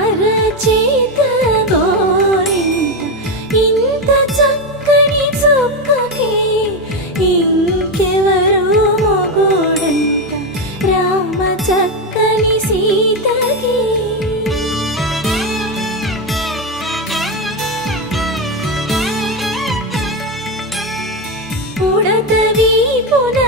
అరచేత గోరింట ఇంత చక్కని చుక్కకి ఇంకెవరు మొగుడంట రామ చక్కని సీతకి. ఉడత వీపున